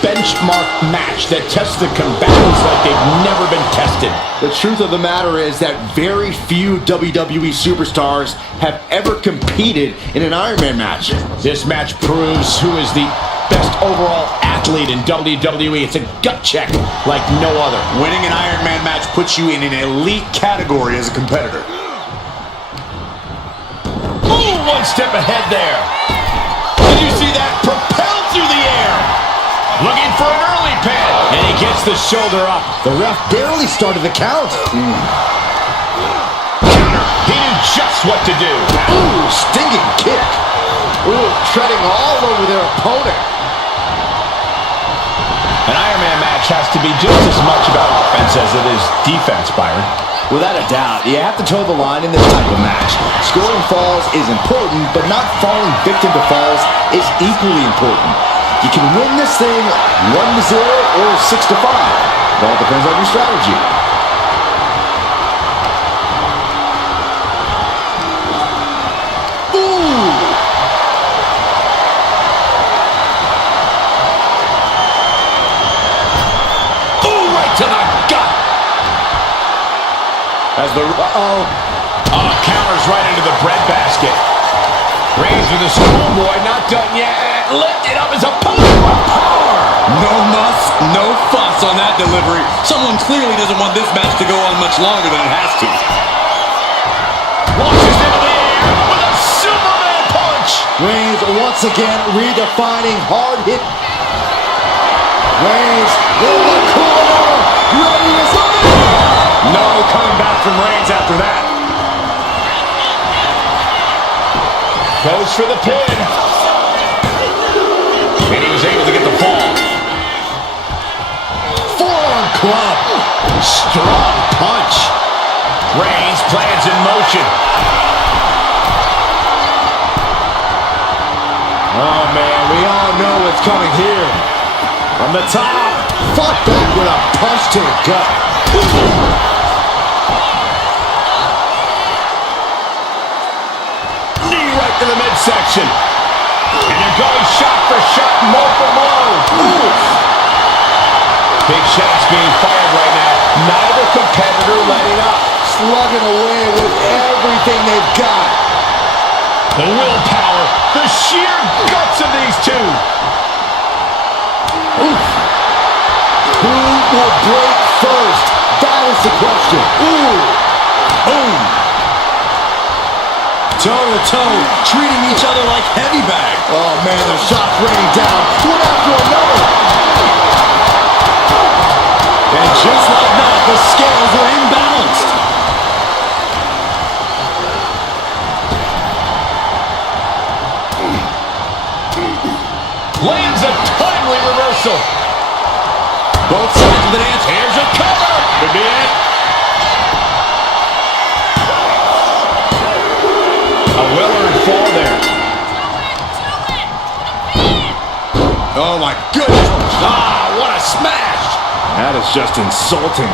benchmark match that tests the combatants like they've never been tested. The truth of the matter is that very few WWE superstars have ever competed in an Iron Man match. This match proves who is the best overall athlete in WWE. It's a gut check like no other. Winning an Iron Man match puts you in an elite category as a competitor. Ooh, one step ahead there. Did you see that? Propelled through the air. Looking for an early pin. And he gets the shoulder up. The ref barely started the count. Counter. He knew just what to do. Ooh, stinging kick. Ooh, treading all over their opponent. An Iron Man match has to be just as much about offense as it is defense, Byron. Without a doubt, you have to toe the line in this type of match. Scoring falls is important, but not falling victim to falls is equally important. You can win this thing 1-0 or 6-5. It all depends on your strategy. To the gut. As the counters right into the breadbasket. Reigns with a schoolboy, not done yet. Lifted up his opponent with power. No muss, no fuss on that delivery. Someone clearly doesn't want this match to go on much longer than it has to. Launches into the air with a Superman punch. Reigns once again redefining hard hit. Reigns in the corner. Ready to start. No coming back from Reigns after that. Goes for the pin. And he was able to get the fall. Forearm club. Strong punch. Reigns plans in motion. Oh man, we all know what's coming here. From the top. Fought back with a punch to the gut. Knee right to the midsection. And they're going shot for shot, blow for blow. Big shots being fired right now. Neither competitor letting up. Slugging away with everything they've got. The willpower, the sheer guts of these two. Who will break first? That is the question. Ooh. Boom. Toe-to-toe, treating each other like heavy bag. Oh, man, the shots raining down, one after another. And just like that, the scales are imbalanced. Lands a timely reversal. Both sides of the dance. Here's a cover. Could be it. A well-earned fall there. Oh my goodness. Ah, what a smash. That is just insulting.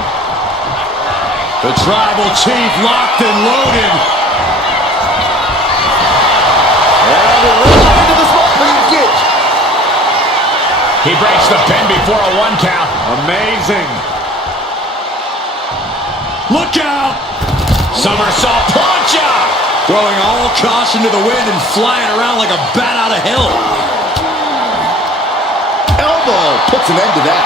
The tribal chief locked and loaded. And it right into the small package. He breaks the pin before a 1 count. Amazing. Look out. Somersault plancha. Throwing all caution to the wind and flying around like a bat out of hell. Elbow puts an end to that.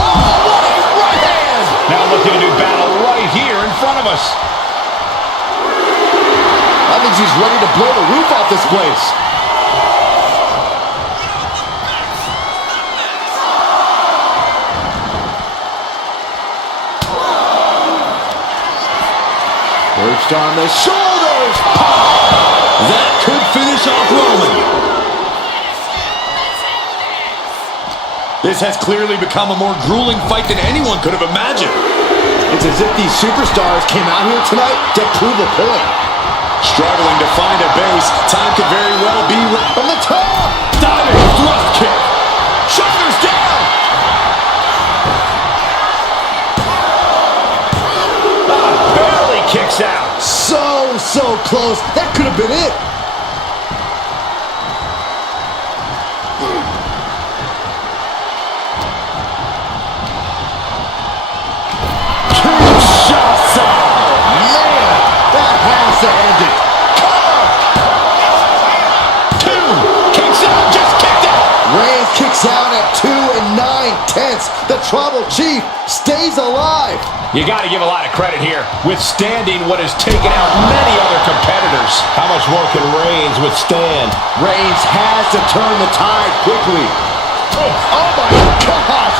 Oh, what a right hand. Now looking to do battle right here in front of us. I think she's ready to blow the roof off this place. Perched on the shoulders. That could finish off Roman. This has clearly become a more grueling fight than anyone could have imagined. It's as if these superstars came out here tonight to prove a point. Struggling to find a base. Time could very well be from the top. Diving thrust kick. Shoulders down. Barely kicks out. So close. That could have been it. The Tribal Chief stays alive. You got to give a lot of credit here, withstanding what has taken out many other competitors. How much more can Reigns withstand? Reigns has to turn the tide quickly. Oh my gosh!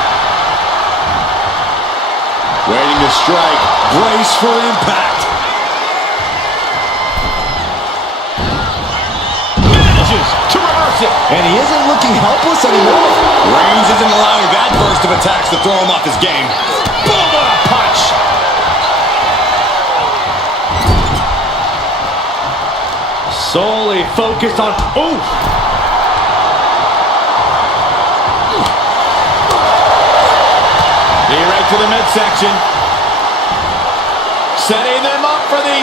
Waiting to strike. Brace for impact. Manages to reverse it. And he isn't looking helpless anymore. Reigns isn't allowing that burst of attacks to throw him off his game. Boom, what a punch. Solely focused on... Oof. Right to the midsection. Setting them up for the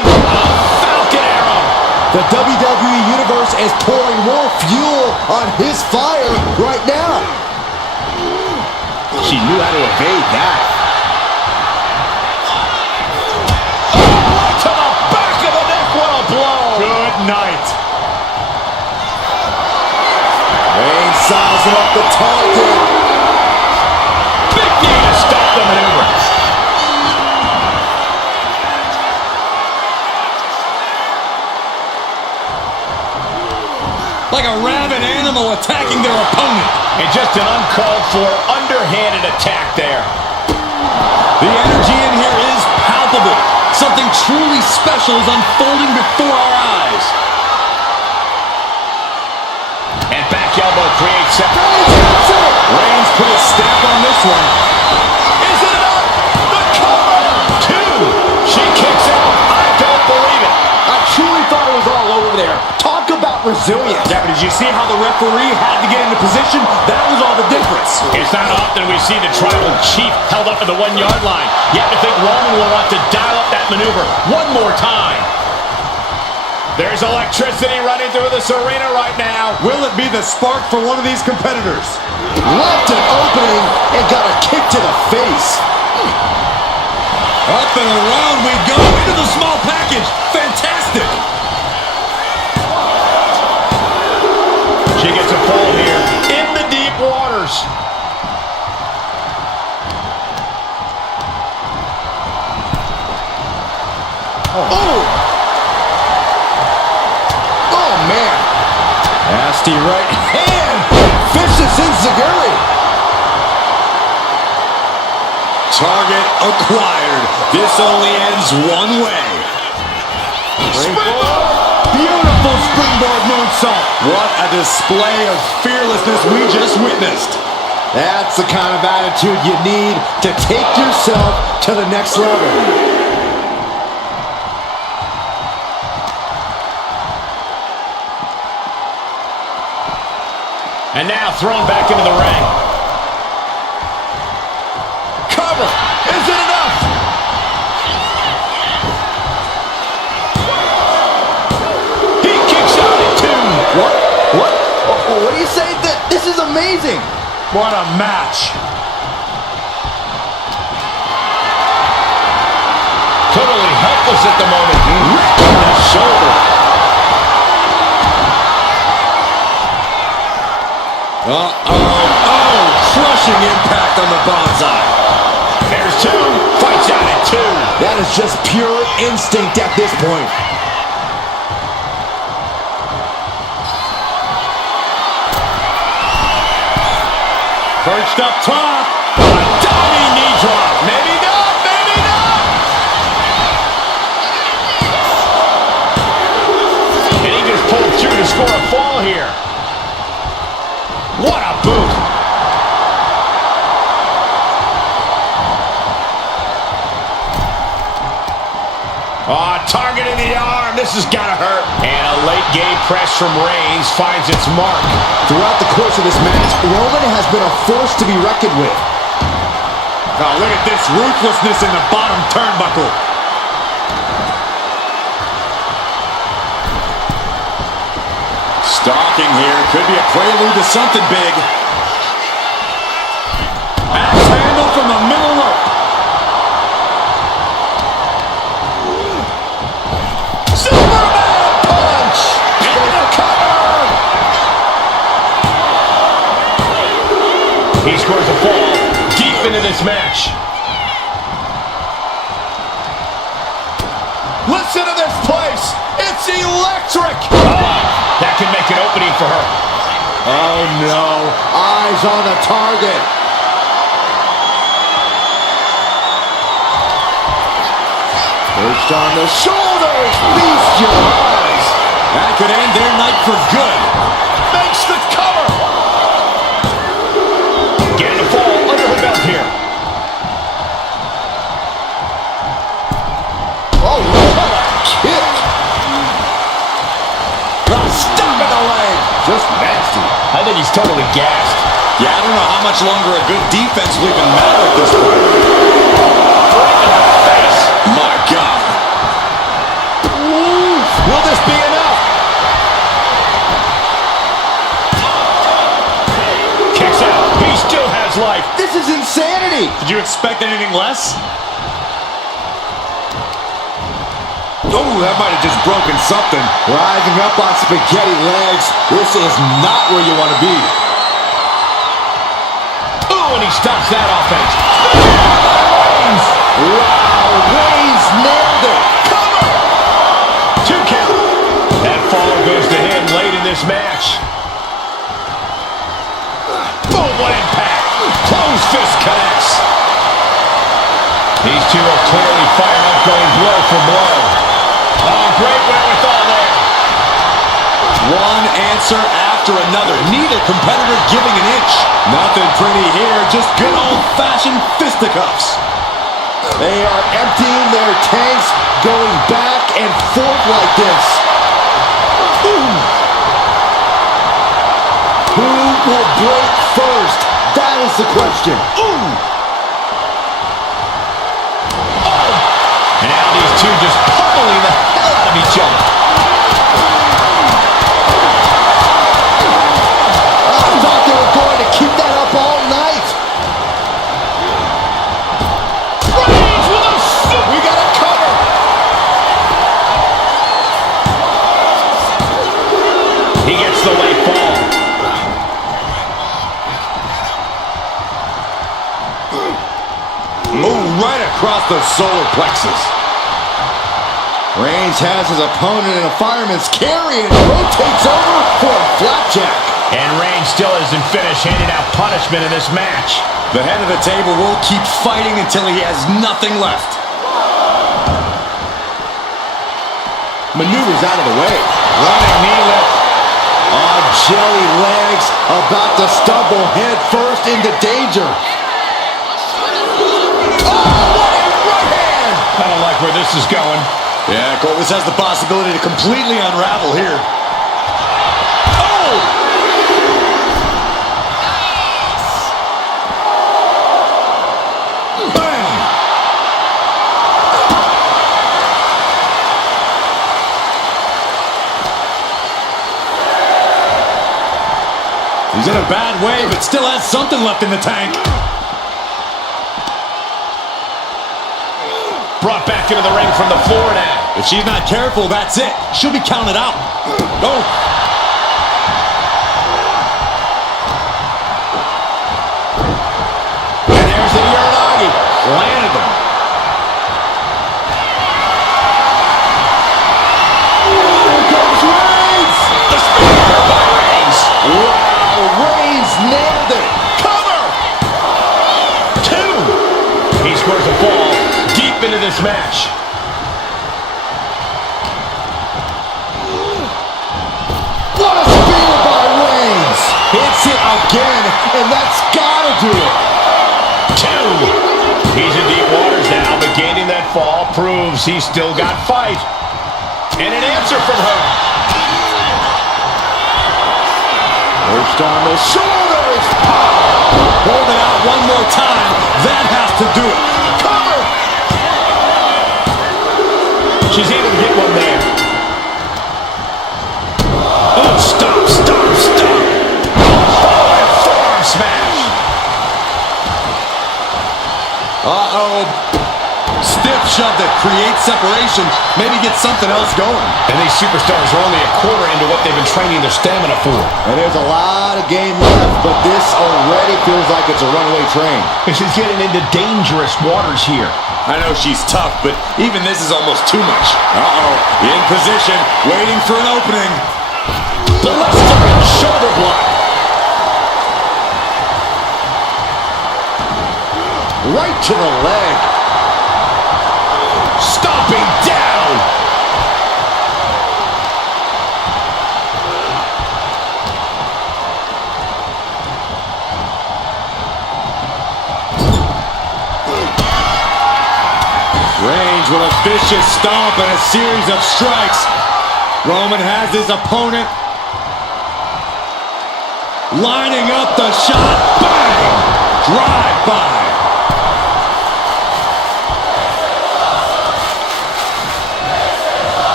Falcon Arrow. The WWE Universe is pouring more fuel on his fire right now. She knew how to evade that. Right to the back of the neck. What a blow. Good night. Reigns sizing up the target. Big knee to stop the maneuver. Like a rabid animal attacking their opponent. And just an uncalled for, underhanded attack there. The energy in here is palpable. Something truly special is unfolding before our eyes. And back elbow creates a... Reigns put a stamp on this one. Is it enough? The cover! Two. She kicks out. I don't believe it. I truly thought it was all over there. Talk about resilience. Yeah, but did you see how the referee had to get into position? That was all the difference. It's not often we see the Tribal Chief held up at the 1 yard line. You have to think Roman will want to dial up that maneuver one more time. There's electricity running through this arena right now. Will it be the spark for one of these competitors? Left an opening and got a kick to the face. Up and around we go into the small package. Fantastic. She gets a fall here in the deep waters. Oh! Oh, man. Nasty right hand. Vicious enziguri. Target acquired. This only ends one way. Beautiful springboard moonsault. What a display of fearlessness we just witnessed. That's the kind of attitude you need to take yourself to the next level. And now thrown back into the ring. Cover. Is it enough? He kicks out at two. What do you say? This is amazing. What a match. Totally helpless at the moment. Right on the shoulder. Crushing impact on the bonsai. There's two. Fights out at two. That is just pure instinct at this point. Perched up top. A diving knee drop. Maybe not. Maybe not. And he just pulled through to score a fall here. What a boot. Targeting the arm. This has got to hurt. And a late game press from Reigns finds its mark. Throughout the course of this match, Roman has been a force to be reckoned with. Now look at this ruthlessness in the bottom turnbuckle. Stalking here. Could be a prelude to something big. Axe handle from the middle rope. Superman punch! Into the cover! He scores a fall. Deep into this match. Listen to this place. It's electric. That can make an opening for her. Oh, no. Eyes on the target. Perched on the shoulders. Feast your eyes. That could end their night for good. Makes the cover. Getting a fall under her belt here. Oh, what a kick. Stop in the leg. Just nasty. I think he's totally gassed. Yeah, I don't know how much longer a good defense will even matter at this point. Right in the face. My God. Will this be enough? Kicks out. He still has life. This is insanity. Did you expect anything less? Oh, that might have just broken something. Rising up on spaghetti legs. This is not where you want to be. Oh, and he stops that offense. Wow, Reigns nailed it. Cover. 2 count. That fall goes to him late in this match. Boom, what impact. Closed fist connects. These two are clearly fired up, going blow for blow. Oh, great wherewithal there. One answer after another. Neither competitor giving an inch. Nothing pretty here, just good old-fashioned fisticuffs. They are emptying their tanks, going back and forth like this. Ooh. Who will break first? That is the question. Ooh. And now these two just pummeling the hell out of each other. I thought they were going to keep that up all night. Reigns with a super. We got a cover. He gets the late fall. Move right across the solar plexus. Reigns has his opponent in a fireman's carry and rotates over for a flapjack. And Reigns still isn't finished handing out punishment in this match. The head of the table will keep fighting until he has nothing left. Maneuvers out of the way. Running knee lift. Oh, jelly legs about to stumble head first into danger. Oh, what a right hand! I don't like where this is going. Yeah, Cole, this has the possibility to completely unravel here. Oh! Bam! He's in a bad way, but still has something left in the tank. Brought back into the ring from the floor now. If she's not careful, that's it. She'll be counted out. Oh. And there's the Uranagi. Landed them. Here comes Reigns! The spear by Reigns. Wow, Reigns nailed it. Cover! 2. He scores a fall deep into this match. What a spear by Reigns! Hits it again, and that's gotta do it. 2. He's in deep waters now, but gaining that fall proves he's still got fight. And an answer from her. Perched on the shoulders. Hold it out one more time. That has to do it. Cover! She's able to get one there. Oh, stop, stop, stop. Oh, and forearm smash. Uh-oh. Still stiff shove that creates separation, maybe get something else going. And these superstars are only a quarter into what they've been training their stamina for. And there's a lot of game left, but this already feels like it's a runaway train. This is getting into dangerous waters here. I know she's tough, but even this is almost too much. Uh-oh, in position, waiting for an opening. Blistering shoulder block. Right to the leg. Stomping down. Reigns with a vicious stomp and a series of strikes. Roman has his opponent lining up the shot. Bang! Drive by.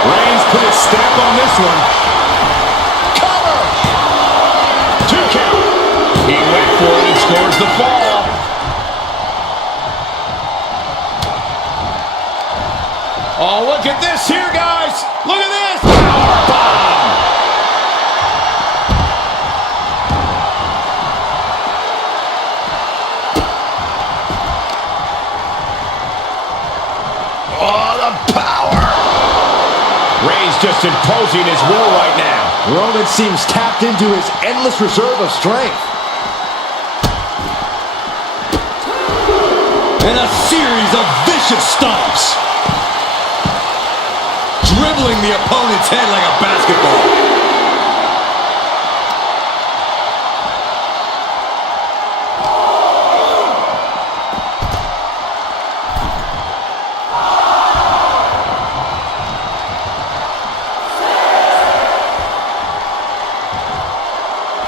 Reigns put his stamp on this one. Cover. 2 count. He went for it and scores the fall. Oh, look at this here, guys. Look at this. Power bomb. Oh, the power. Reigns just imposing his will right now. Roman seems tapped into his endless reserve of strength. And a series of vicious stomps. Dribbling the opponent's head like a basketball.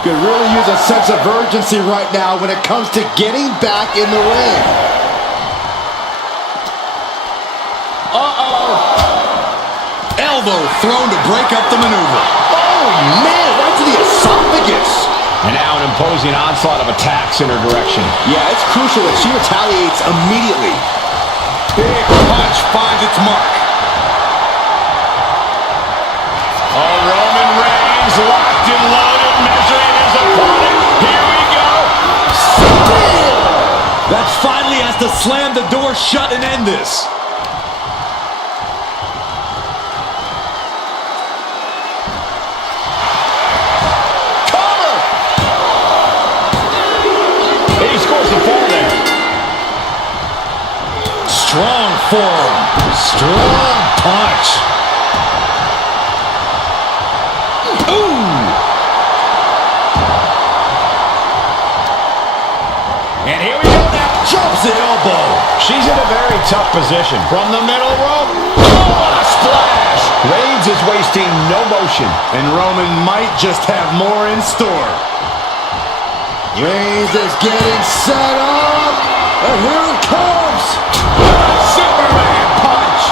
Could really use a sense of urgency right now when it comes to getting back in the ring. Uh-oh. Elbow thrown to break up the maneuver. Oh, man, right to the esophagus. And now an imposing onslaught of attacks in her direction. Yeah, it's crucial that she retaliates immediately. Big punch finds its mark. Oh, Roman Reigns locked and loaded, measuring his opponent. Here we go. That finally has to slam the door shut and end this. Cover. He scores the fall there. Strong forearm. Strong punch. And here we go now. Jumps the elbow. She's in a very tough position. From the middle rope. Oh, what a splash. Reigns is wasting no motion. And Roman might just have more in store. Reigns is getting set up. And here it comes. Superman punch.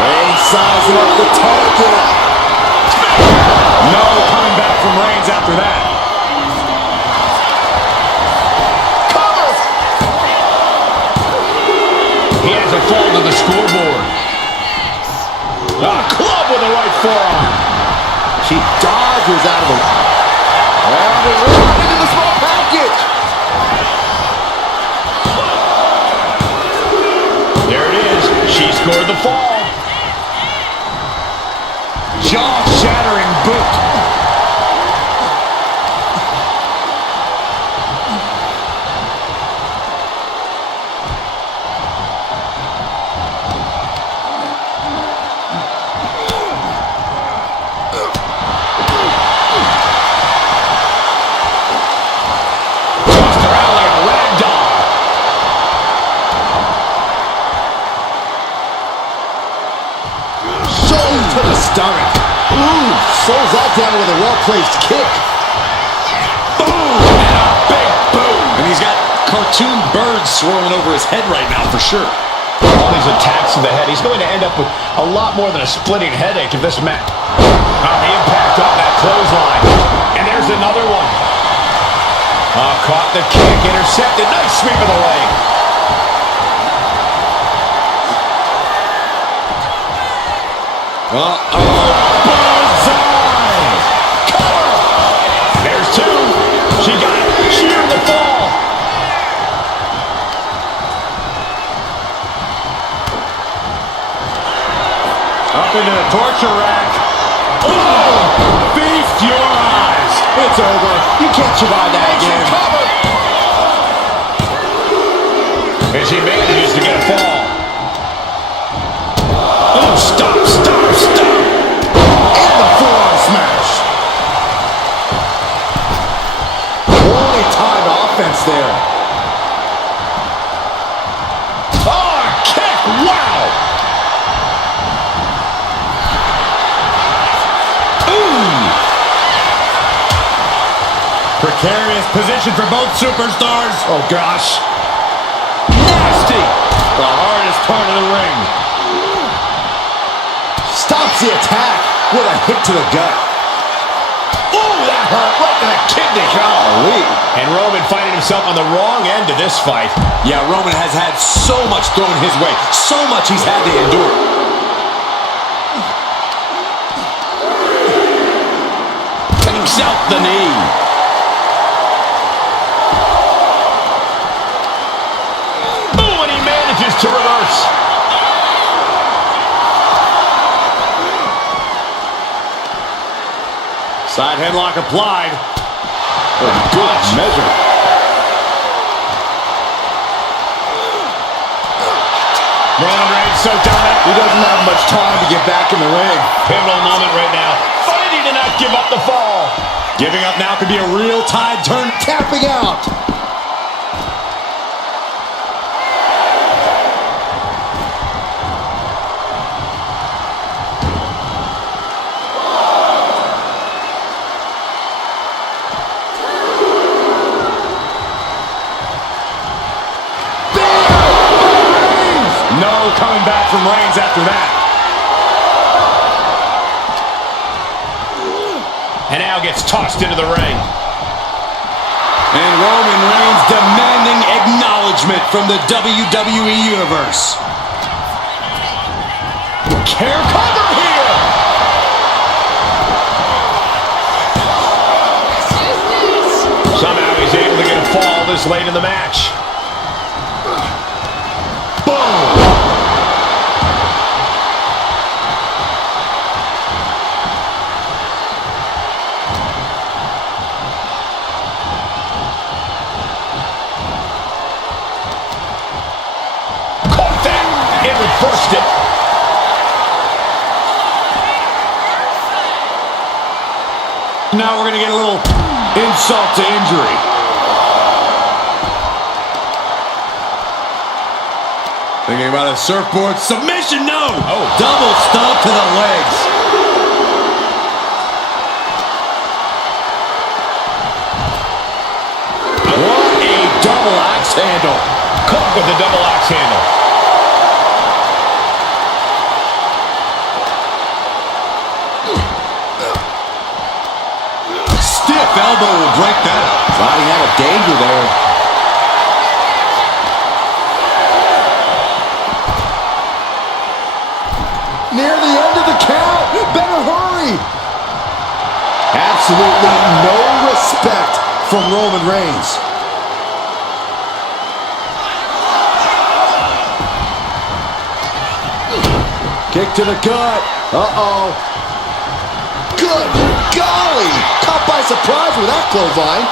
Reigns sizing up the target. No coming back from Reigns after that. Cover. He has a fall to the scoreboard. A club with the right forearm. She dodges out of the way. And the ring into the small package. There it is. She scored the fall. Jaw-shattering boot. Tossed around like a rag doll. Shoulder to the stomach. Ooh, slows that down with a well-placed kick. Boom! And a big boom. And he's got cartoon birds swirling over his head right now for sure. All these attacks to the head. He's going to end up with a lot more than a splitting headache if this match. The impact on that clothesline. And there's another one. Caught the kick, intercepted. Nice sweep of the leg. Bullseye! Cover! There's two. She got it. Sheared the fall. Up into the torture rack. Oh! Feast your eyes. It's over. You can't survive that again. Cover. And she manages to get a fall. Oh, stop. And the forearm smash. Only timed offense there. Oh, kick. Wow. Precarious position for both superstars. Oh, gosh. Nasty. The hardest part of the ring. Stops the attack with a hit to the gut. Ooh, that hurt right to the kidney. Golly. And Roman finding himself on the wrong end of this fight. Yeah, Roman has had so much thrown his way. So much he's had to endure. Takes out the knee. Ooh, and he manages to reverse. Side headlock applied. Good measure. Roman Reigns so dominant. He doesn't have much time to get back in the ring. Pivotal moment right now. Fighting to not give up the fall. Giving up now could be a real tide turn. Tapping out. No coming back from Reigns after that. And now gets tossed into the ring. And Roman Reigns demanding acknowledgement from the WWE Universe. Care cover here. Somehow he's able to get a fall this late in the match. Reversed it. Now we're going to get a little insult to injury. Thinking about a surfboard submission. No. Oh. Double stomp to the legs. What a double axe handle. Caught with the double axe handle. Elbow will break that up. Riding out of danger there. Near the end of the count. Better hurry. Absolutely no respect from Roman Reigns. Kick to the gut. Uh-oh. Good golly! Caught by surprise with that clothesline.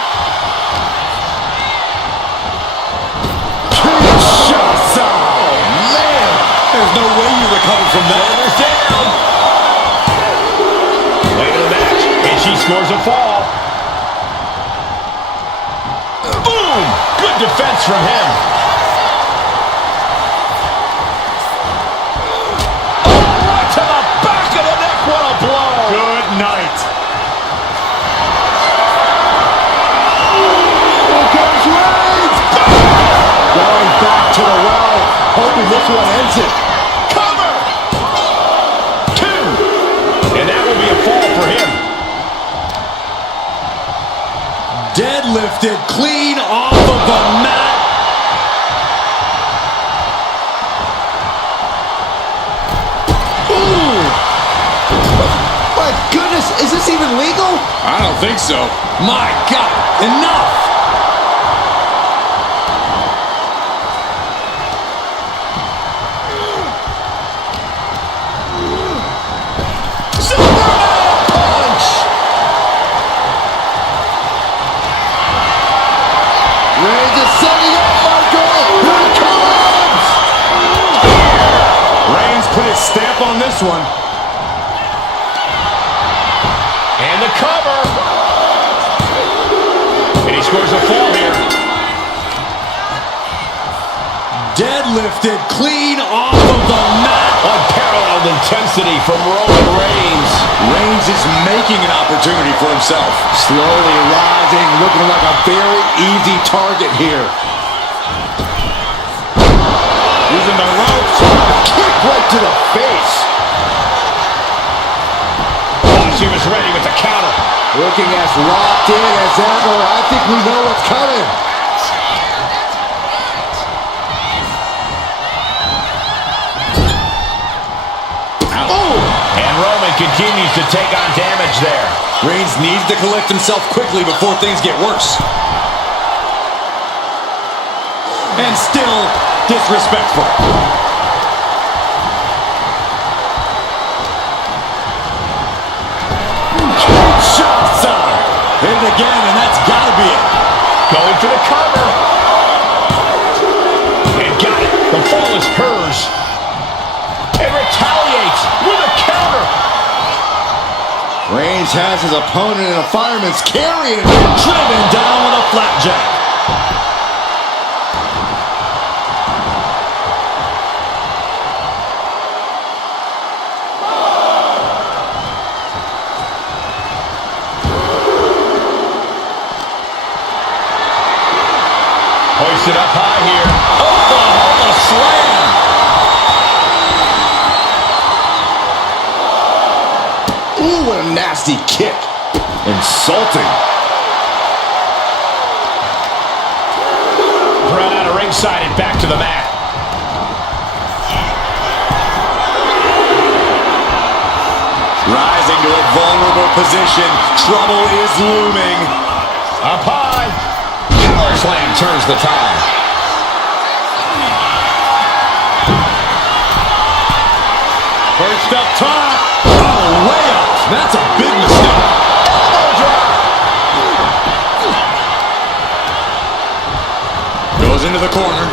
Kinshasa! Oh, man! There's no way you recover from that. Shoulders down. Late in the match, and she scores a fall. Boom! Good defense from him. Oh, right to the back of the neck. What a blow! Good night. Going back to the well, hoping this one ends it. Cover! 2. And that will be a Deadlifted clean off of the mat. Ooh! My goodness, is this even legal? I don't think so. My God, enough! Reigns is setting up, Michael! Here it comes! Reigns put his stamp on this one. And the cover. And he scores a fall here. Deadlifted clean off of the mat. Unparalleled intensity from Roman Reigns. Reigns is making an opportunity for himself. Slowly rising, looking like a very easy target here. Using the ropes. Kick right to the face. Oh, she was ready with the counter. Looking as locked in as ever. I think we know what's coming. And Roman continues to take on damage there. Reigns needs to collect himself quickly before things get worse. And still disrespectful. Shots on. Hit it again, and that's got to be it. Going for the cover. And got it. The fall is hers. And retaliates with a counter. Reigns has his opponent in a fireman's carry. Driven down with a flapjack. Hoisted up high here. Oklahoma slam. Ooh, what a nasty kick. Insulting. Brought out of ringside and back to the mat. Rising to a vulnerable position. Trouble is looming. Up high. Power slam turns the tide. Perched up top. Oh, way up. That's a big mistake. Goes into the corner.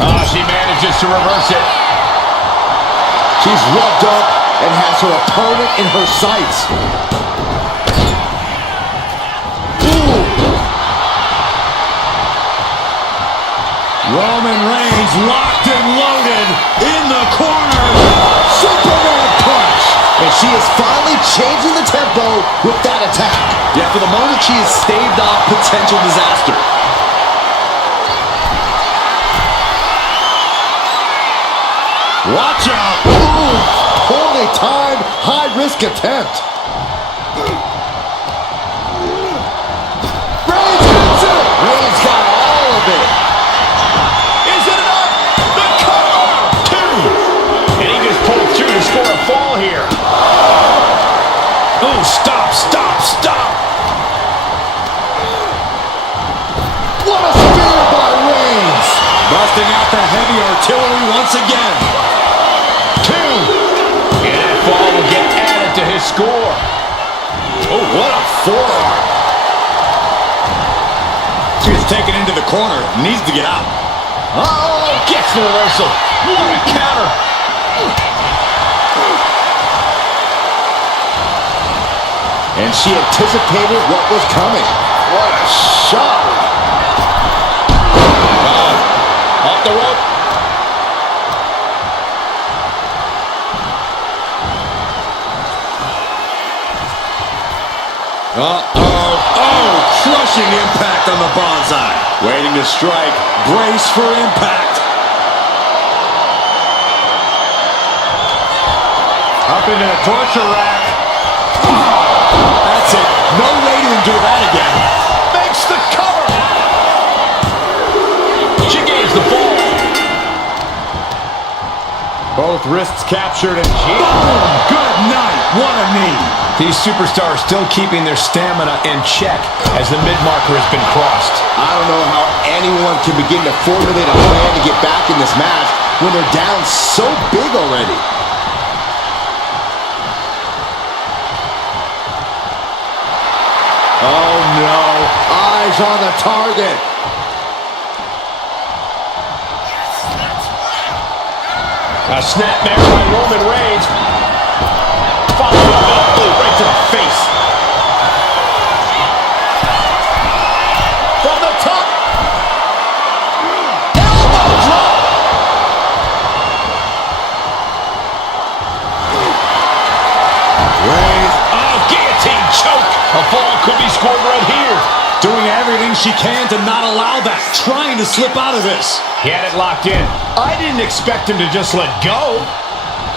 Oh, she manages to reverse it. She's rubbed up and has her opponent in her sights. Roman Reigns locked and loaded in the corner. Superman punch. And she is finally changing the tempo with that attack. Yeah, for the moment, she has staved off potential disaster. Watch out. Ooh, poorly timed, high-risk attempt. Reigns hits it. Reigns got all of it. Is it enough? The cover! Two! And he just pulled through to score a fall here. Oh, stop, stop, stop! What a spear by Reigns. Busting out the heavy artillery once again. Two! And that fall will get added to his score. Oh, what a forearm. She's taken into the corner. Needs to get out. Oh, gets the reversal. What a counter. And she anticipated what was coming. What a shot. Off the rope. Oh, crushing impact on the bonsai. Waiting to strike. Brace for impact. Up into the torture rack. That's it. No way to endure that again. Both wrists captured and boom! Good night. What a knee. These superstars still keeping their stamina in check as the mid-marker has been crossed. I don't know how anyone can begin to formulate a plan to get back in this match when they're down so big already. Oh no, eyes on the target. A snapmare by Roman Reigns. Followed up with a boot right to the face. From the top. Elbow drop. Reigns. Oh, guillotine choke. A fall could be scored right here. Doing everything she can to not allow that. Trying to slip out of this. He had it locked in. I didn't expect him to just let go.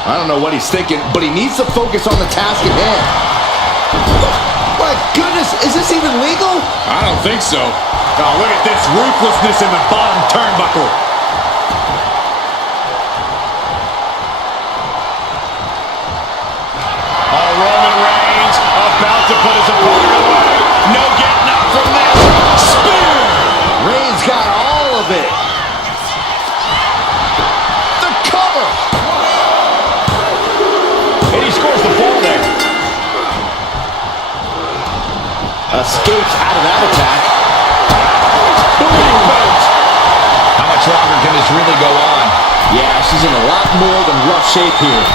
I don't know what he's thinking, but he needs to focus on the task at hand. My goodness, is this even legal? I don't think so. Oh, look at this ruthlessness in the bottom turnbuckle. Oh, Roman Reigns about to put his opponent away. No getting up from this. Spear! Reigns got all of it. The cover! And he scores the fall there. Escapes out of that attack. Boom! How much longer can this really go on? Yeah, she's in a lot more than rough shape here.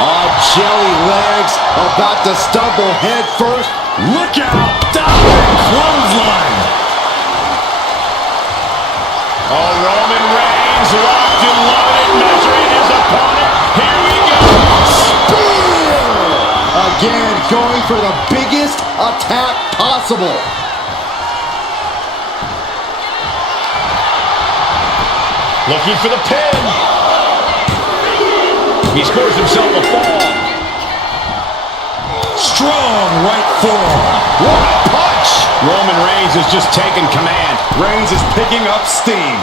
Oh, jelly legs, about to stumble head first. Look out! Diving clothesline. Oh, Roman Reigns locked and loaded, measuring his opponent. Here we go. Spear! Again, going for the biggest attack possible. Looking for the pin. He scores himself a fall. Strong right forearm. What a punch! Roman Reigns is just taking command. Reigns is picking up steam.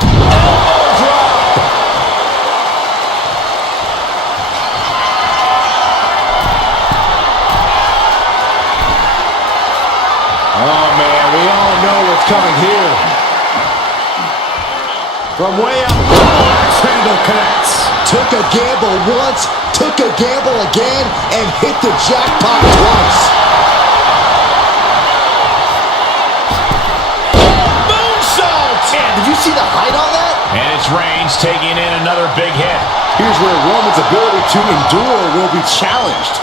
Elbow drop! Oh man, we all know what's coming here. From way up, axe handle connects. Took a gamble once, took a gamble again, and hit the jackpot twice. Moonsault! Man, did you see the height on that? And it's Reigns taking in another big hit. Here's where Roman's ability to endure will be challenged.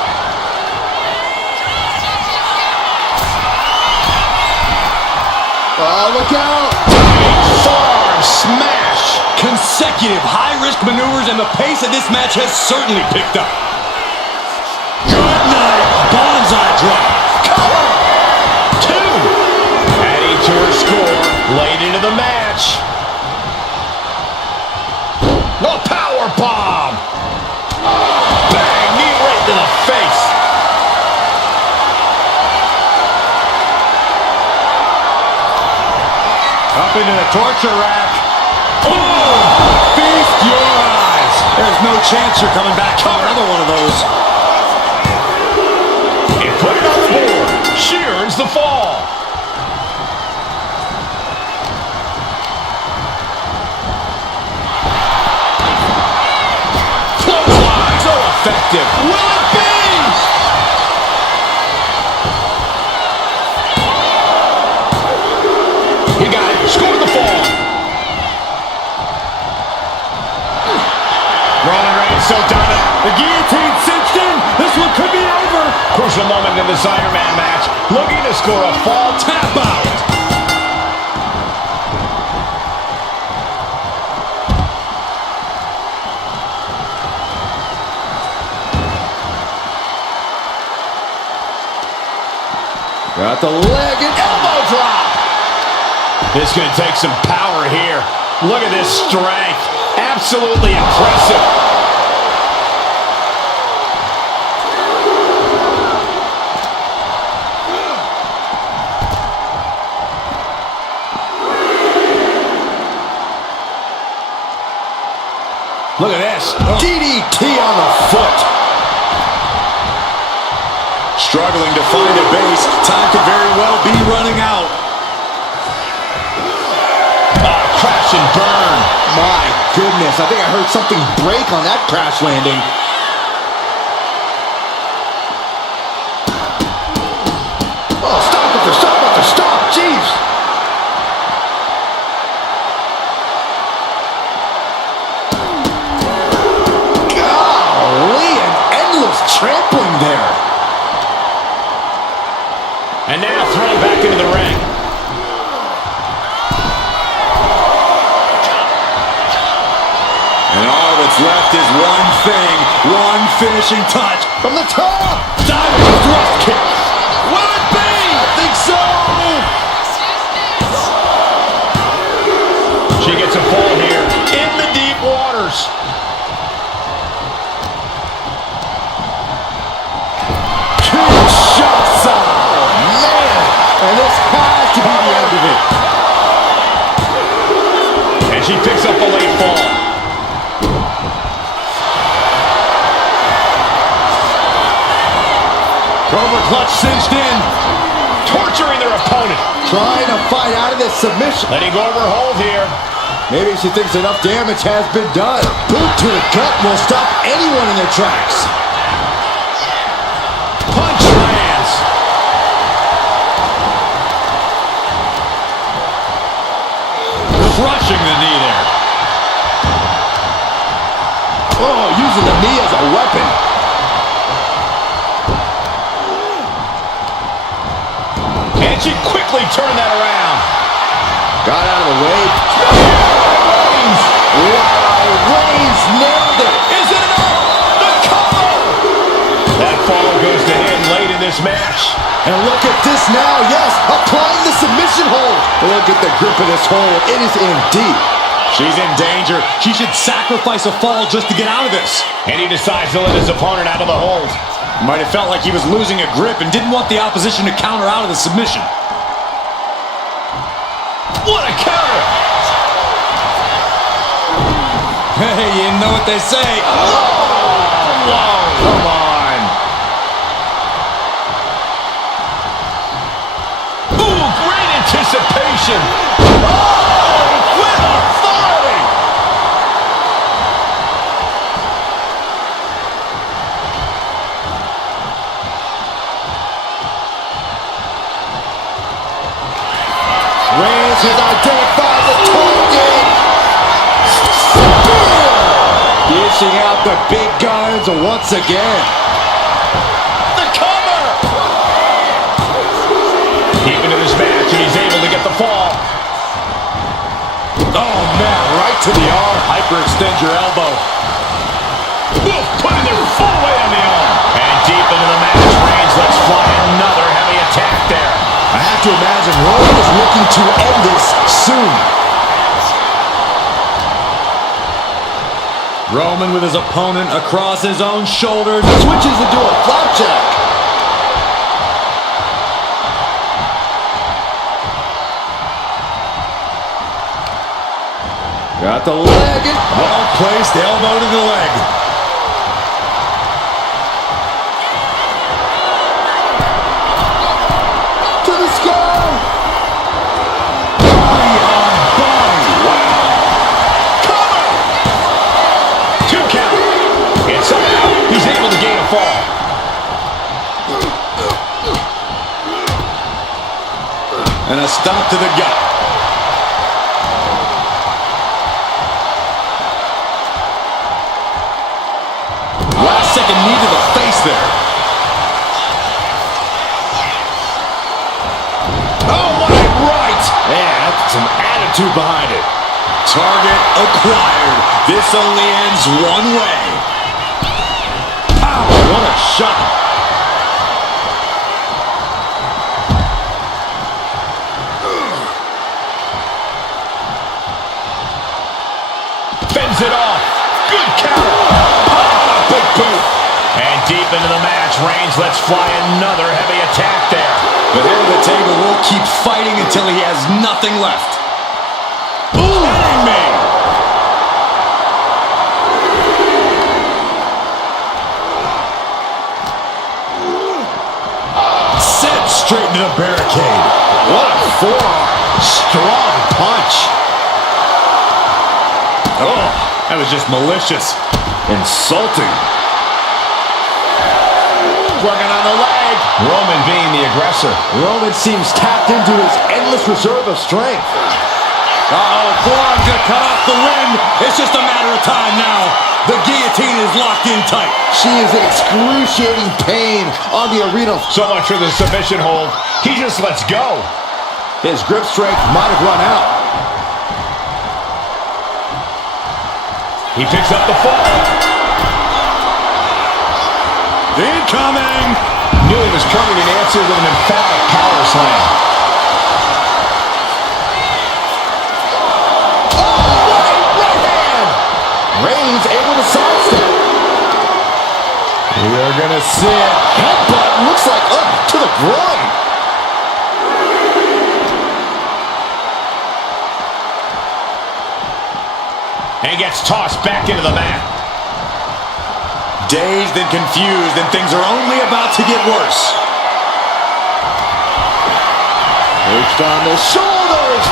Oh, look out! Forearm smash! Consecutive high-risk maneuvers, and the pace of this match has certainly picked up. Good night, bonsai drop. Cover! 2! Adding to her score, late into the match. A power bomb! Bang! Knee right to the face. Up into the torture rack. Oh! Feast your eyes. There's no chance you're coming back from another one of those. And put it on the board. She earns the fall. Clothesline, so effective. Will it be? He got it. Scored the fall. Roman Reigns so dominant. The guillotine cinched in. This one could be over. Crucial moment in this Iron Man match. Looking to score a fall tap out. Got the leg and Elbow drop. This is going to take some power here. Look at this strength. Absolutely impressive. this. DDT on the foot. Struggling to find a base. Time could very well be running out. Crash and burn. My goodness, I think I heard something break on that crash landing. Oh, stop, jeez. Golly, an endless trampling there. And now thrown back into the ring. And all that's left is one thing, one finishing touch. From the top. Diving thrust kick. Will it be? I think so. She gets a fall here in the deep waters. Kinshasa. Man. And this has to be the end of it. And she picks up a late fall. Cobra clutch cinched in. Torturing their opponent. Trying to fight out of this submission. Letting go of her hold here. Maybe she thinks enough damage has been done. Boot to the gut will stop anyone in their tracks. Punch lands. Crushing the knee there. Oh, using the knee as a weapon. And she quickly turned that around. Got out of the way. Reigns. Wow, Reigns nailed it. Is it enough? The cover! That fall goes to him late in this match. And look at this now. Yes, applying the submission hold. Look at the grip of this hold. It is in deep. She's in danger. She should sacrifice a fall just to get out of this. And he decides to let his opponent out of the hold. Might have felt like he was losing a grip and didn't want the opposition to counter out of the submission. What a counter! Hey, you know what they say. Whoa, come on. Ooh, great anticipation. Oh, with authority. Reigns has identified the target. Dishing out the big guns once again. The cover. Deep into this match, and he's able to get the fall. Oh, man, right to the arm. Hyperextend your elbow. Ooh, putting their full weight on the arm. And deep into the match, Reigns lets fly another heavy attack there. I have to imagine Roman is looking to end this soon. Roman with his opponent across his own shoulders. Switches into a flapjack. Got the leg. Well-placed elbow to the leg. To the skull. Body on body. Wow. Cover! 2 count. And somehow he's able to gain a fall. And a stomp to the gut. Last second knee to the face there. Oh, what a right! Man, that's some attitude behind it. Target acquired. This only ends one way. Pow, what a shot. Fends it off. Good counter. Oh, big boot. And deep into the match, Reigns lets fly another heavy attack there. The head of the table will keep fighting until he has nothing left. Ooh. Me. forearm. Strong punch. Oh, that was just malicious. Insulting. Working on the leg. Roman being the aggressor. Roman seems tapped into his endless reserve of strength. Uh-oh, forearm's gonna cut off the wind. It's just a matter of time now. The guillotine is locked in tight. She is in excruciating pain on the arena. So much for the submission hold. He just lets go. His grip strength might have run out. He picks up the fall. Incoming! Knew he was coming in answer with an emphatic power slam. Reigns able to sidestep. We are gonna see it. Headbutt looks like up to the groin. And gets tossed back into the mat. Dazed and confused, and things are only about to get worse. Perched on the shoulders.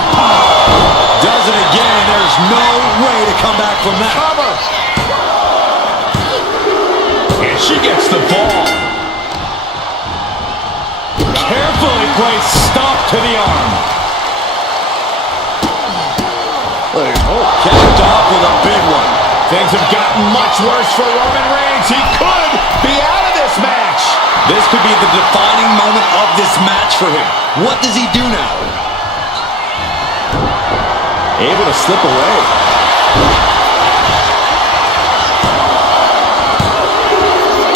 Does it again. There's no way to come back from that. Cover. And she gets the ball. Carefully placed stop to the arm. Capped off with a big one. Things have gotten much worse for Roman Reigns. He could be out of this match. This could be the defining moment of this match for him. What does he do now? Able to slip away.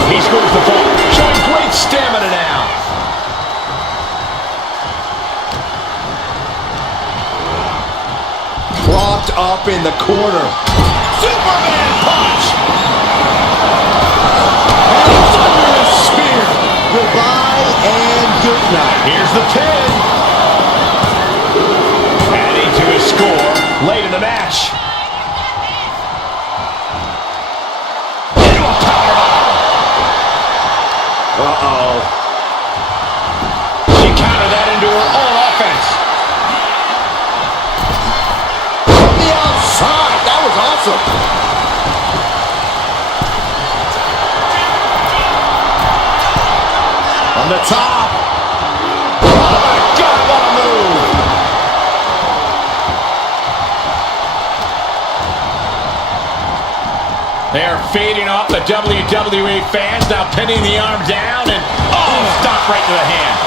He scores the fall, showing great stamina now. Propped up in the corner. Superman punch. Thunderous spear. Goodbye and good night. Here's the pin. Adding to his score late in the match. Into a powerbomb. Uh-oh. She countered that into her own offense. From the outside. That was awesome. On the top. Oh my God, what a move. They're feeding off the WWE fans, now pinning the arm down and, stop right to the hand.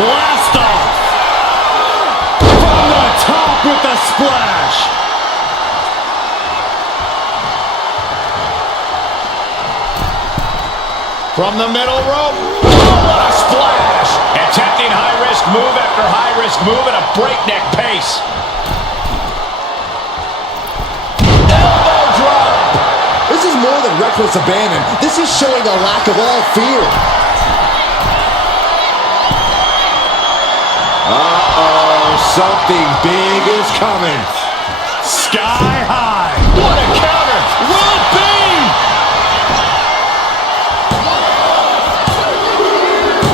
Blast off! From the top with the splash! From the middle rope, what a splash! Attempting high-risk move after high-risk move at a breakneck pace. Elbow drop! This is more than reckless abandon. This is showing a lack of all fear. Uh-oh, something big is coming. Sky high! What a counter! Will it be?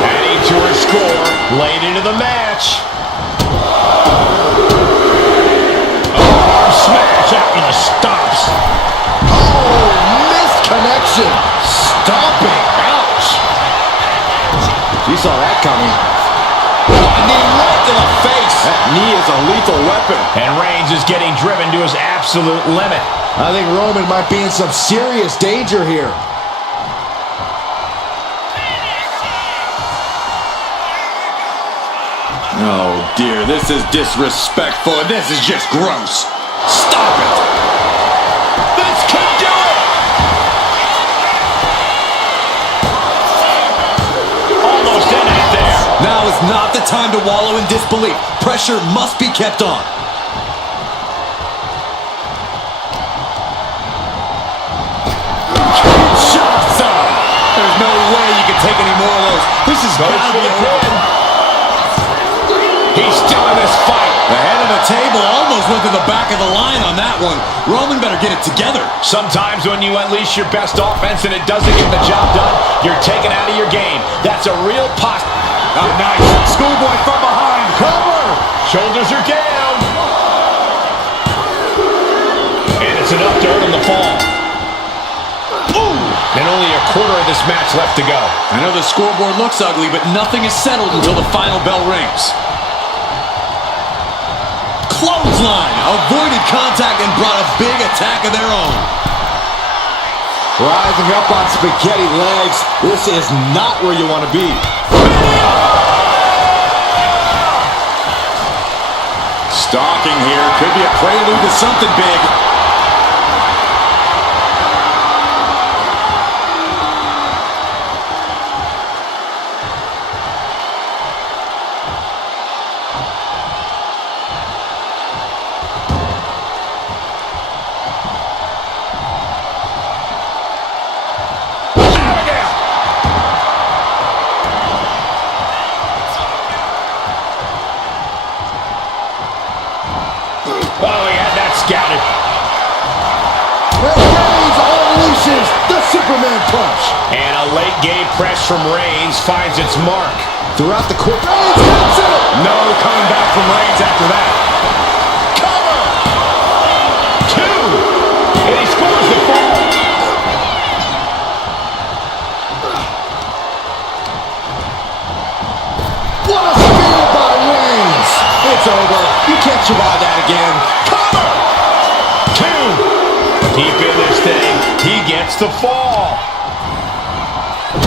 Adding to her score late into the match. Smash after the stops. Oh, missed connection. Stomping. Ouch. She saw that coming. A knee right to the face. That knee is a lethal weapon. And Reigns is getting driven to his absolute limit. I think Roman might be in some serious danger here. Oh dear, this is disrespectful and this is just gross. Stop it! This could do it! Almost ended it there. Now is not the time to wallow in disbelief. Pressure must be kept on. Kinshasa! There's no way you can take any more of those. This is gotta be a win. He's still in this fight. The head of the table almost went to the back of the line on that one. Roman better get it together. Sometimes when you unleash your best offense and it doesn't get the job done, you're taken out of your game. That's a real post. Oh, nice. Schoolboy from behind. Cover. Shoulders are down. And it's enough to earn the fall. Ooh. And only a quarter of this match left to go. I know the scoreboard looks ugly, but nothing is settled until the final bell rings. Clothesline. Avoided contact and brought a big attack of their own. Rising up on spaghetti legs. This is not where you want to be. Stalking here. Could be a prelude to something big. Oh, he had that scouted. Reigns unleashes the Superman punch. And a late game press from Reigns finds its mark. Throughout the court, Reigns hits it. No coming back from Reigns after that. Cover. 2. And he scores the fall. What a spear by Reigns. It's over. You can't survive that again. Cover. 2. Deep in this thing. He gets the fall.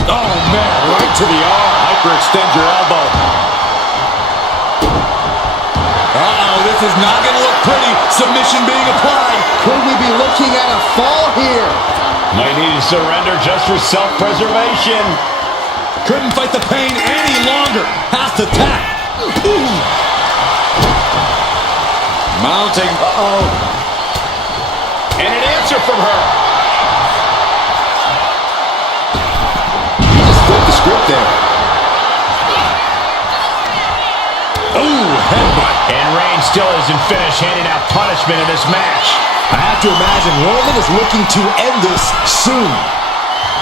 Oh, man. Right to the arm. Hyperextend your elbow. Uh-oh. This is not going to look pretty. Submission being applied. Could we be looking at a fall here? Might need to surrender just for self-preservation. Couldn't fight the pain any longer. Has to tap. Ooh. Mounting. Uh-oh. And an answer from her. Just flipped the script there. Ooh, headbutt. And Reigns still isn't finished handing out punishment in this match. I have to imagine Roman is looking to end this soon.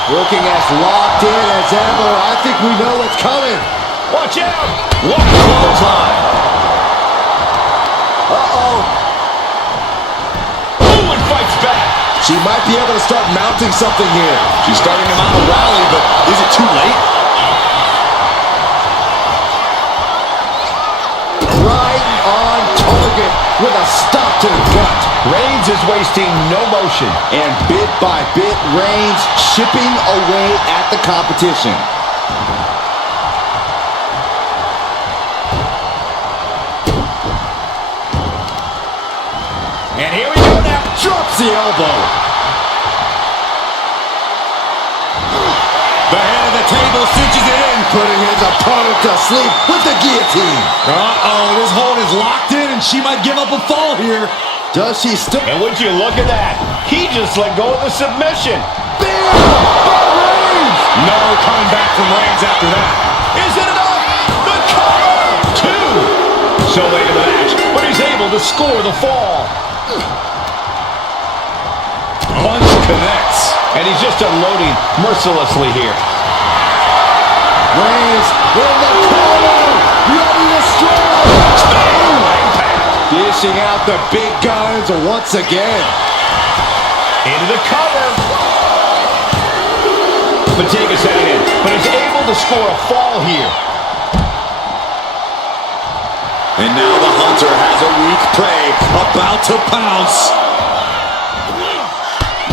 Looking as locked in as ever. I think we know what's coming. Watch out! What a clothesline! Uh-oh. Ooh, and fights back. She might be able to start mounting something here. She's starting to mount a rally, but is it too late? Right on target with a stop to the gut. Reigns is wasting no motion. And bit by bit, Reigns chipping away at the competition. And here we go now. Drops the elbow. The head of the table cinches it in. Putting his opponent to sleep with the guillotine. Uh-oh, this hold is locked in, and she might give up a fall here. Does she still? And would you look at that? He just let go of the submission. Bam! By Reigns! No coming back from Reigns after that. Is it enough? The cover! 2. So late in the match, but he's able to score the fall. Punch connects. And he's just unloading mercilessly here. Reigns in the corner, ready to strike. Dishing out the big guns once again. Into the cover. Matega's heading in, but he's able to score a fall here. And now the hunter has a weak prey about to pounce.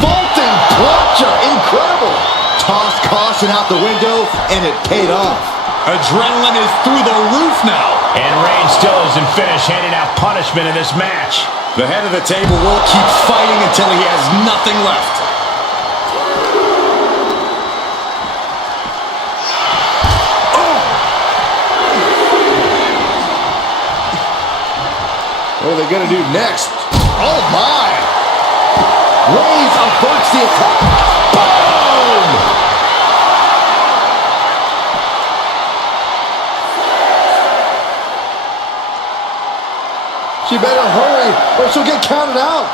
Vaulting plunger, incredible. Tossed caution out the window, and it paid off. Adrenaline is through the roof now. And Reigns still isn't finished handing out punishment in this match. The head of the table will keep fighting until he has nothing left. What are they going to do next? Oh, my. Reigns averts the attack. Boom! She better hurry or she'll get counted out.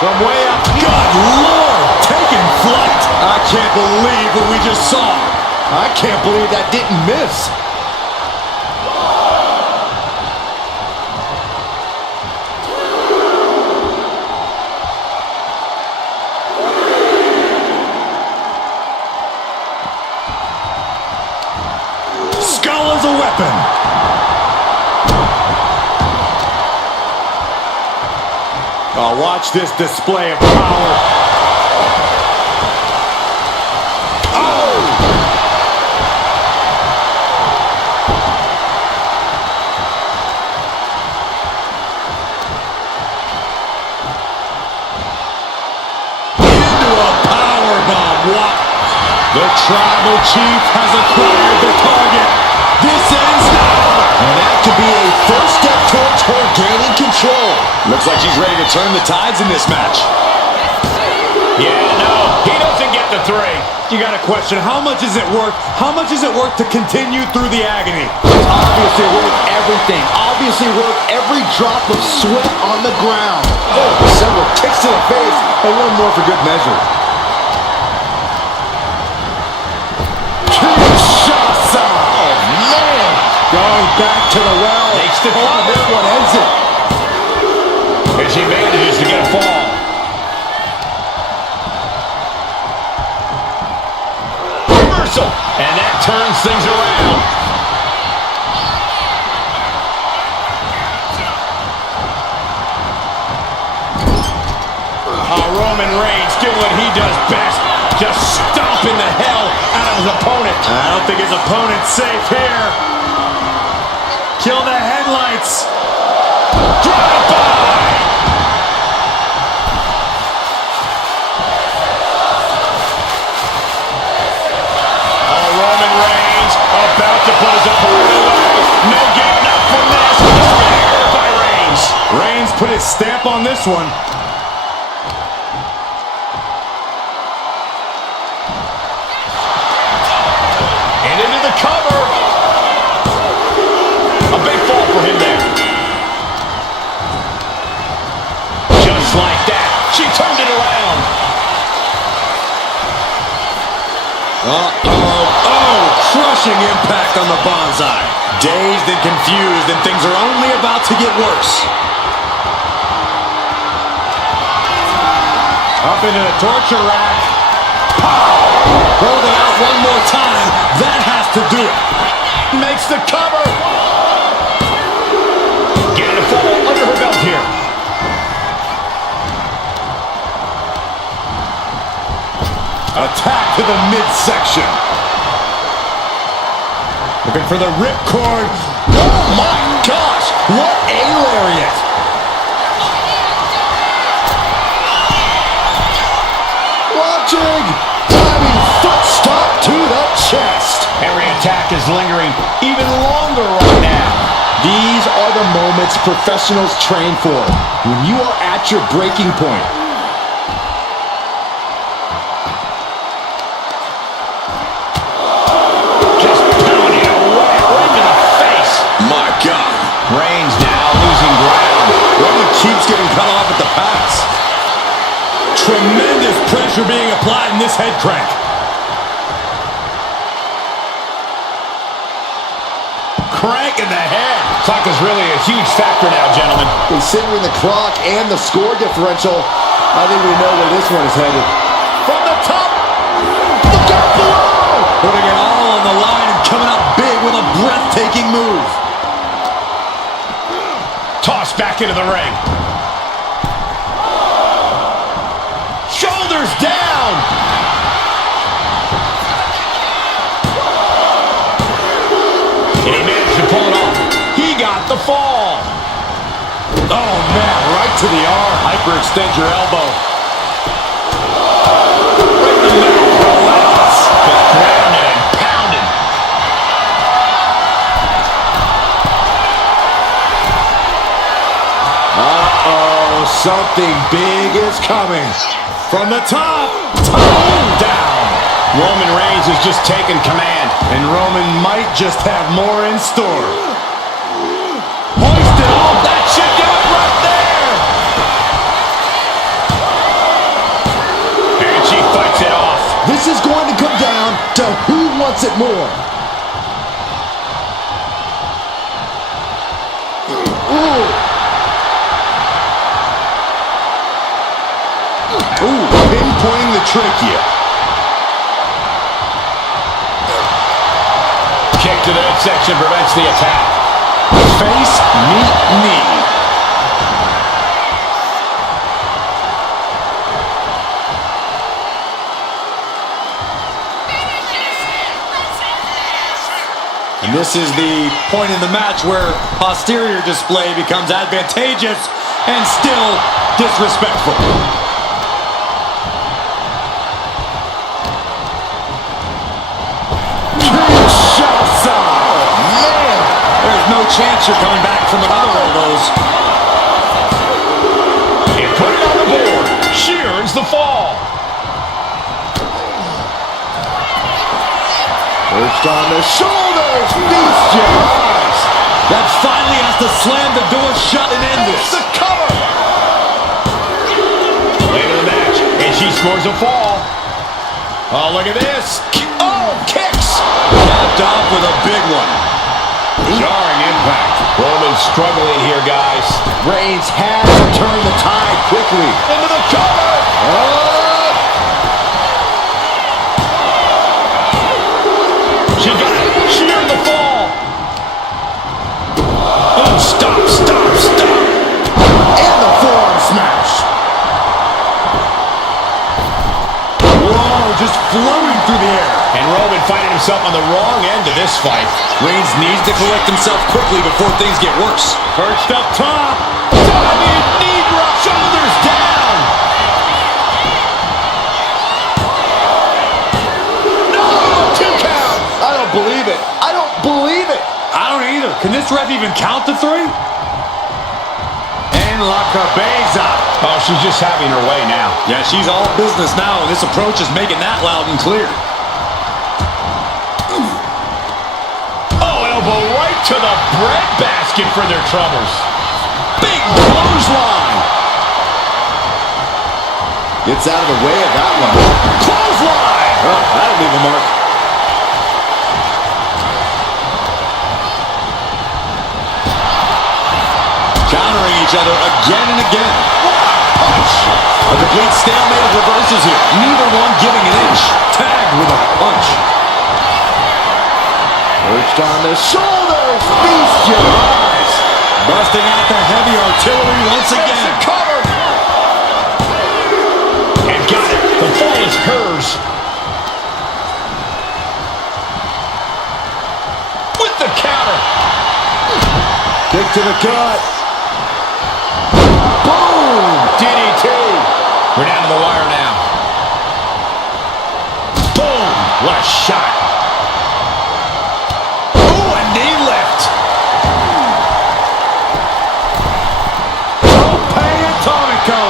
From way up. Good Lord! Taking flight. I can't believe what we just saw. I can't believe that didn't miss. Skull is a weapon. Oh, watch this display of power. Oh! Into a powerbomb. What? The Tribal Chief has acquired the target. This ends now. And that could be a first step towards her gaining control. Looks like she's ready to turn the tides in this match. Yeah, no, he doesn't get the 3. You got a question. How much is it worth? How much is it worth to continue through the agony? It's obviously worth everything. Obviously worth every drop of sweat on the ground. Oh, several kicks to the face and one more for good measure. Kinshasa! Oh, man. Going back to the well. Makes the Oh, cover. this one ends it. As he manages to get a fall. Reversal. And that turns things around. Roman Reigns doing what he does best. Just stomping the hell out of his opponent. I don't think his opponent's safe here. Kill the headlights. Drive-by. Oh, Roman Reigns about to put his opponent away. No getting up from this. Spear by Reigns. Reigns put his stamp on this one. And into the cover. A big fall for him there. Just like that, she turned it around. Oh, crushing impact on the bonsai. Dazed and confused, and things are only about to get worse. Up into the torture rack. Hold it out one more time. That has to do it. Makes the cover. Getting a fall under her belt here. Attack to the midsection. Looking for the ripcord. Oh, my gosh. What a lariat. Watching. Diving foot stop to the chest. Every attack is lingering even longer right now. These are the moments professionals train for. When you are at your breaking point. Just pounding it away right to the face. My God. Reigns now losing ground. Roman keeps getting cut off at the pass. Tremendous pressure being applied in this head crank. Crank in the head. Clock is really a huge factor now, gentlemen. Considering the clock and the score differential, I think we know where this one is headed. From the top. Look out below! Putting it all on the line and coming up big with a breathtaking move. Tossed back into the ring. Shoulders down. And he managed to pull it off. He got the fall. Oh, man, right to the arm. Hyperextend your elbow. Right in the middle. Relentless. Just grounded and pounded. Uh-oh, something big is coming. From the top. Down. Roman Reigns has just taken command. And Roman might just have more in store. Hoisted off. That should do it right there. And she fights it off. This is going to come down to who wants it more. Ooh, pinpointing the trachea. Kick to the midsection prevents the attack. Face, knee. And this is the point in the match where posterior display becomes advantageous and still disrespectful. There's no chance you're coming back from another one of those. And put it on the board. She earns the fall. Perched on the shoulders. Feast your eyes. That finally has to slam the door shut and end this. The cover. Late in the match, and she scores a fall. Oh, look at this. Oh, kicks. Capped off with a big one. Jarring impact. Roman's struggling here, guys. Reigns has to turn the tide quickly. Into the cover. She got it. She earned the fall. Oh, stop. And the forearm smash. Whoa, just floating through the air. And Roman finding himself on the wrong end of this fight. Reigns needs to collect himself quickly before things get worse. Perched up top. Diving knee drop. Shoulders down. No, 2 count. I don't believe it. I don't believe it. I don't either. Can this ref even count to 3? And La Cabeza. Oh, she's just having her way now. Yeah, she's all business now, and this approach is making that loud and clear. Oh, elbow right to the breadbasket for their troubles. Big clothesline. Gets out of the way of that one. Clothesline. Oh, that'll leave a mark. Countering each other again and again. Punch. A complete stalemate of reversals here. Neither one giving an inch. Tagged with a punch. Perched on the shoulders. Feast your eyes. Busting out the heavy artillery once again. Cover. And got it. The fall is hers. With the counter. Kick to the gut. DDT. We're down to the wire now. Boom. What a shot. Ooh, a knee lift. Atomico.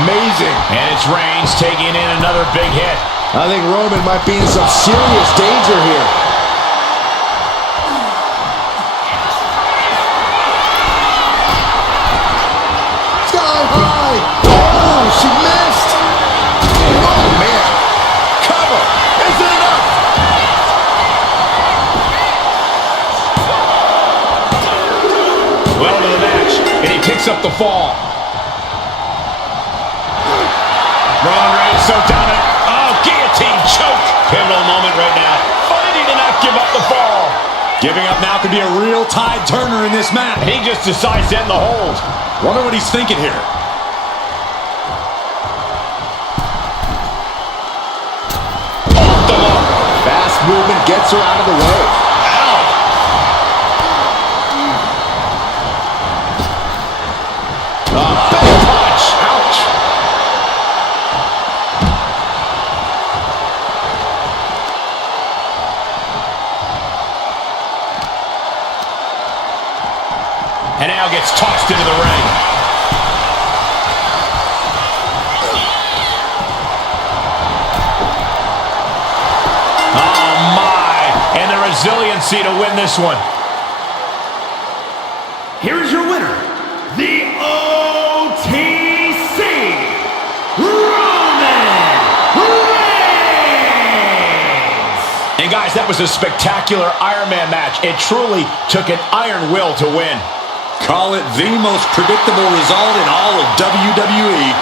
Amazing. And it's Reigns taking in another big hit. I think Roman might be in some serious danger here. Sky high. Oh, she missed. Oh, man. Cover. Is it enough? Well into the match, and he picks up the fall. Roman Reigns so dominant. Oh, guillotine choke. Pivotal moment right now. Fighting to not give up the fall. Giving up now could be a real tide turner in this match. He just decides to end the hold. Wonder what he's thinking here. Off the mark. Fast movement gets her out of the way. Ow. Big punch. Ouch. And now gets tossed into the ring. urgency to win this one. Here is your winner, the OTC Roman Reigns. And guys, that was a spectacular Iron Man match. It truly took an iron will to win. Call it the most predictable result in all of WWE.